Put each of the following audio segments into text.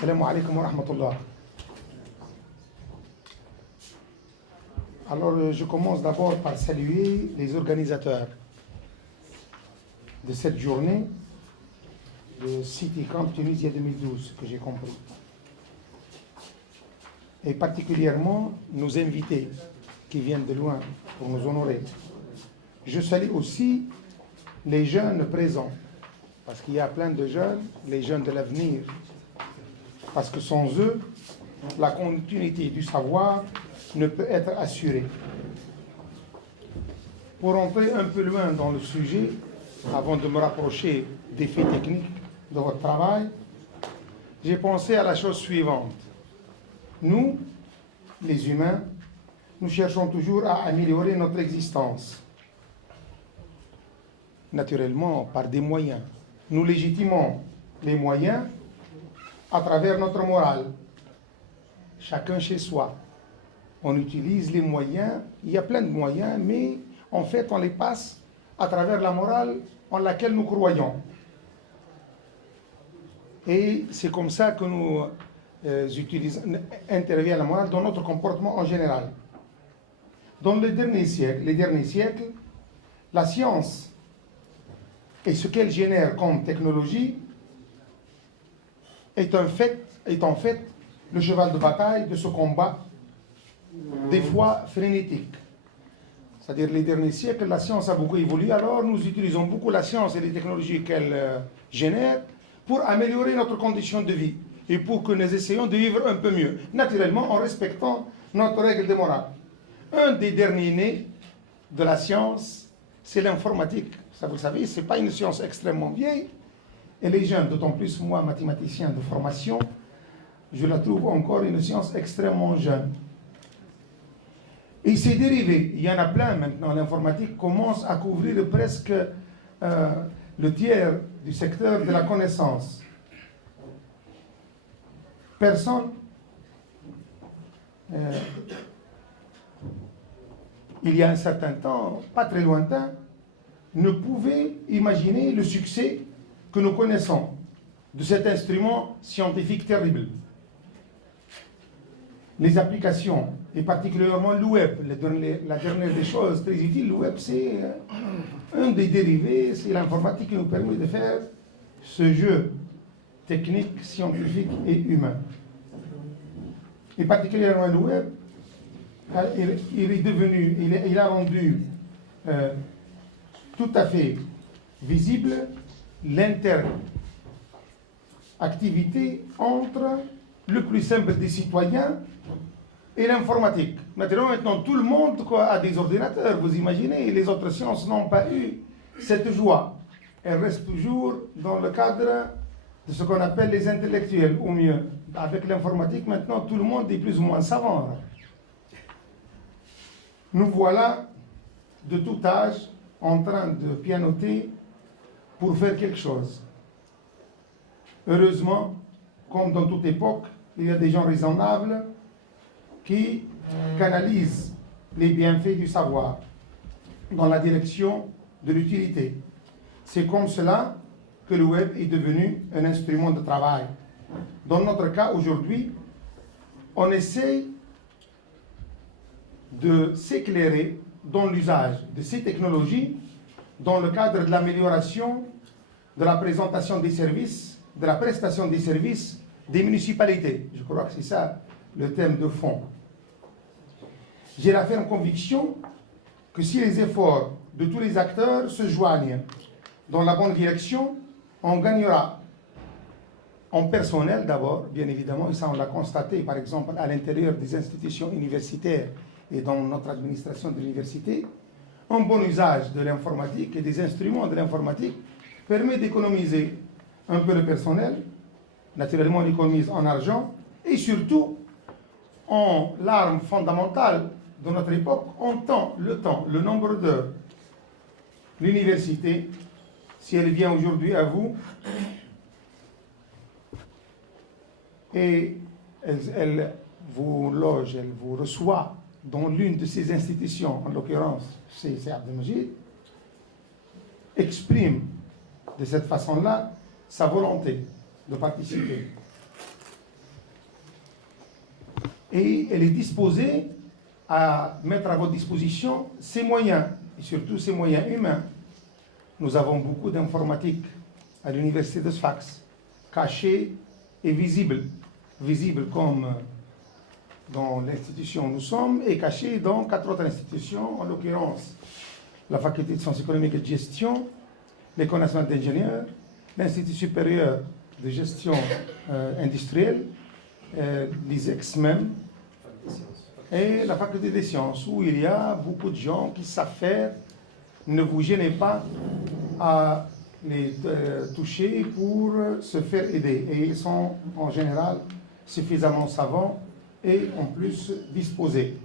Salam alaikum wa rahmatullah. Alors, je commence d'abord par saluer les organisateurs de cette journée de City Camp Tunisia 2012, que j'ai compris. Et particulièrement nos invités qui viennent de loin pour nous honorer. Je salue aussi les jeunes présents, parce qu'il y a plein de jeunes, les jeunes de l'avenir, parce que sans eux, la continuité du savoir ne peut être assurée. Pour entrer un peu loin dans le sujet, avant de me rapprocher des faits techniques de votre travail, j'ai pensé à la chose suivante. Nous, les humains, nous cherchons toujours à améliorer notre existence. Naturellement, par des moyens. Nous légitimons les moyens à travers notre morale. Chacun chez soi. On utilise les moyens, il y a plein de moyens, mais en fait, on les passe à travers la morale en laquelle nous croyons. Et c'est comme ça que nous intervient la morale dans notre comportement en général. Dans les derniers siècles, la science et ce qu'elle génère comme technologie est en fait le cheval de bataille de ce combat, des fois frénétique. C'est-à-dire les derniers siècles, la science a beaucoup évolué, alors nous utilisons beaucoup la science et les technologies qu'elle génère pour améliorer notre condition de vie et pour que nous essayions de vivre un peu mieux, naturellement en respectant notre règle de morale. Un des derniers nés de la science, c'est l'informatique. Ça, vous le savez, ce n'est pas une science extrêmement vieille. Et les jeunes, d'autant plus moi, mathématicien de formation, je la trouve encore une science extrêmement jeune. Et ces dérivés, il y en a plein maintenant. L'informatique commence à couvrir presque le tiers du secteur de la connaissance. Personne, il y a un certain temps, pas très lointain, ne pouvait imaginer le succès que nous connaissons de cet instrument scientifique terrible. Les applications, et particulièrement le web, la dernière des choses très utiles, le web c'est un des dérivés, c'est l'informatique qui nous permet de faire ce jeu technique, scientifique et humain. Et particulièrement le web, il a rendu tout à fait visible l'interactivité entre le plus simple des citoyens et l'informatique. Maintenant, tout le monde a des ordinateurs, vous imaginez, les autres sciences n'ont pas eu cette joie. Elles restent toujours dans le cadre de ce qu'on appelle les intellectuels, ou mieux. Avec l'informatique, maintenant, tout le monde est plus ou moins savant. Nous voilà, de tout âge, en train de pianoter pour faire quelque chose. Heureusement, comme dans toute époque, il y a des gens raisonnables qui canalisent les bienfaits du savoir dans la direction de l'utilité. C'est comme cela que le web est devenu un instrument de travail. Dans notre cas, aujourd'hui, on essaie de s'éclairer dans l'usage de ces technologies dans le cadre de l'amélioration de la présentation des services, de la prestation des services des municipalités. Je crois que c'est ça le thème de fond. J'ai la ferme conviction que si les efforts de tous les acteurs se joignent dans la bonne direction, on gagnera en personnel d'abord, bien évidemment, et ça on l'a constaté par exemple à l'intérieur des institutions universitaires et dans notre administration de l'université, un bon usage de l'informatique et des instruments de l'informatique permet d'économiser un peu le personnel, naturellement on économise en argent, et surtout, en l'arme fondamentale de notre époque, en temps, le nombre d'heures. L'université, si elle vient aujourd'hui à vous, et elle vous loge, elle vous reçoit dans l'une de ces institutions, en l'occurrence c'est Abdelmajid, exprime de cette façon-là sa volonté de participer. et elle est disposée à mettre à votre disposition ces moyens, et surtout ces moyens humains. Nous avons beaucoup d'informatique à l'université de Sfax, cachée et visible. Visible comme dans l'institution où nous sommes et cachée dans 4 autres institutions, en l'occurrence la faculté de sciences économiques et de gestion, l'École nationale d'ingénieurs, l'Institut supérieur de gestion industrielle, l'ISEX même, et la faculté des sciences, où il y a beaucoup de gens qui savent faire. Ne vous gênez pas à les toucher pour se faire aider. Et ils sont en général suffisamment savants et en plus disposés.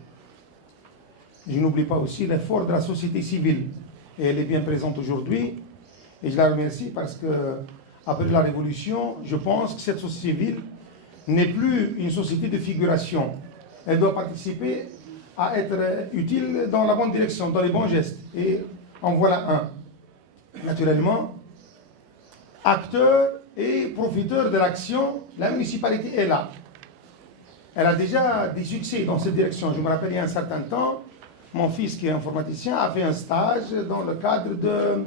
Je n'oublie pas aussi l'effort de la société civile. Et elle est bien présente aujourd'hui. Et je la remercie parce que, après la Révolution, je pense que cette société civile n'est plus une société de figuration. Elle doit participer à être utile dans la bonne direction, dans les bons gestes. Et en voilà un. Naturellement, acteur et profiteur de l'action, la municipalité est là. Elle a déjà des succès dans cette direction. Je me rappelle, il y a un certain temps, mon fils qui est informaticien a fait un stage dans le cadre de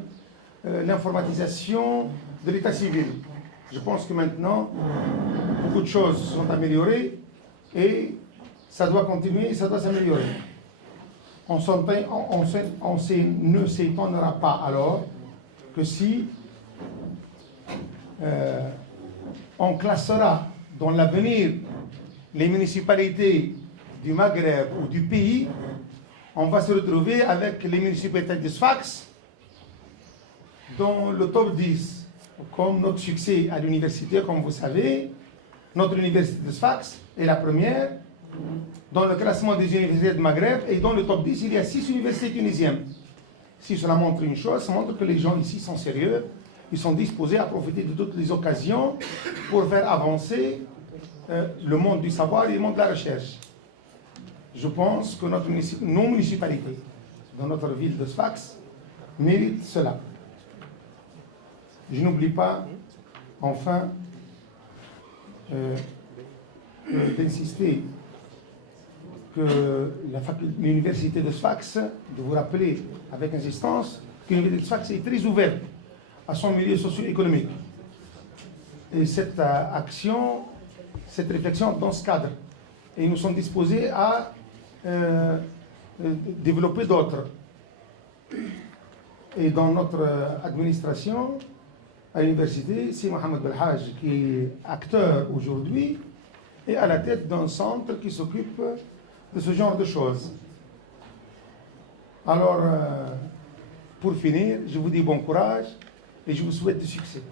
l'informatisation de l'état civil. Je pense que maintenant, beaucoup de choses sont améliorées et ça doit continuer et ça doit s'améliorer. On ne s'étonnera pas alors que si on classera dans l'avenir les municipalités du Maghreb ou du pays, on va se retrouver avec les municipalités de Sfax dans le top 10. Comme notre succès à l'université, comme vous savez, notre université de Sfax est la première dans le classement des universités de Maghreb, et dans le top 10, il y a 6 universités tunisiennes. Si cela montre une chose, ça montre que les gens ici sont sérieux, ils sont disposés à profiter de toutes les occasions pour faire avancer le monde du savoir et le monde de la recherche. Je pense que nos municipalités, dans notre ville de Sfax, méritent cela. Je n'oublie pas, enfin, d'insister que l'université de Sfax, de vous rappeler avec insistance que l'université de Sfax est très ouverte à son milieu socio-économique. Et cette action, cette réflexion dans ce cadre. Et nous sommes disposés à développer d'autres. Et dans notre administration, à l'université, c'est Mohamed Belhaj qui est acteur aujourd'hui et à la tête d'un centre qui s'occupe de ce genre de choses. Alors, pour finir, je vous dis bon courage et je vous souhaite du succès.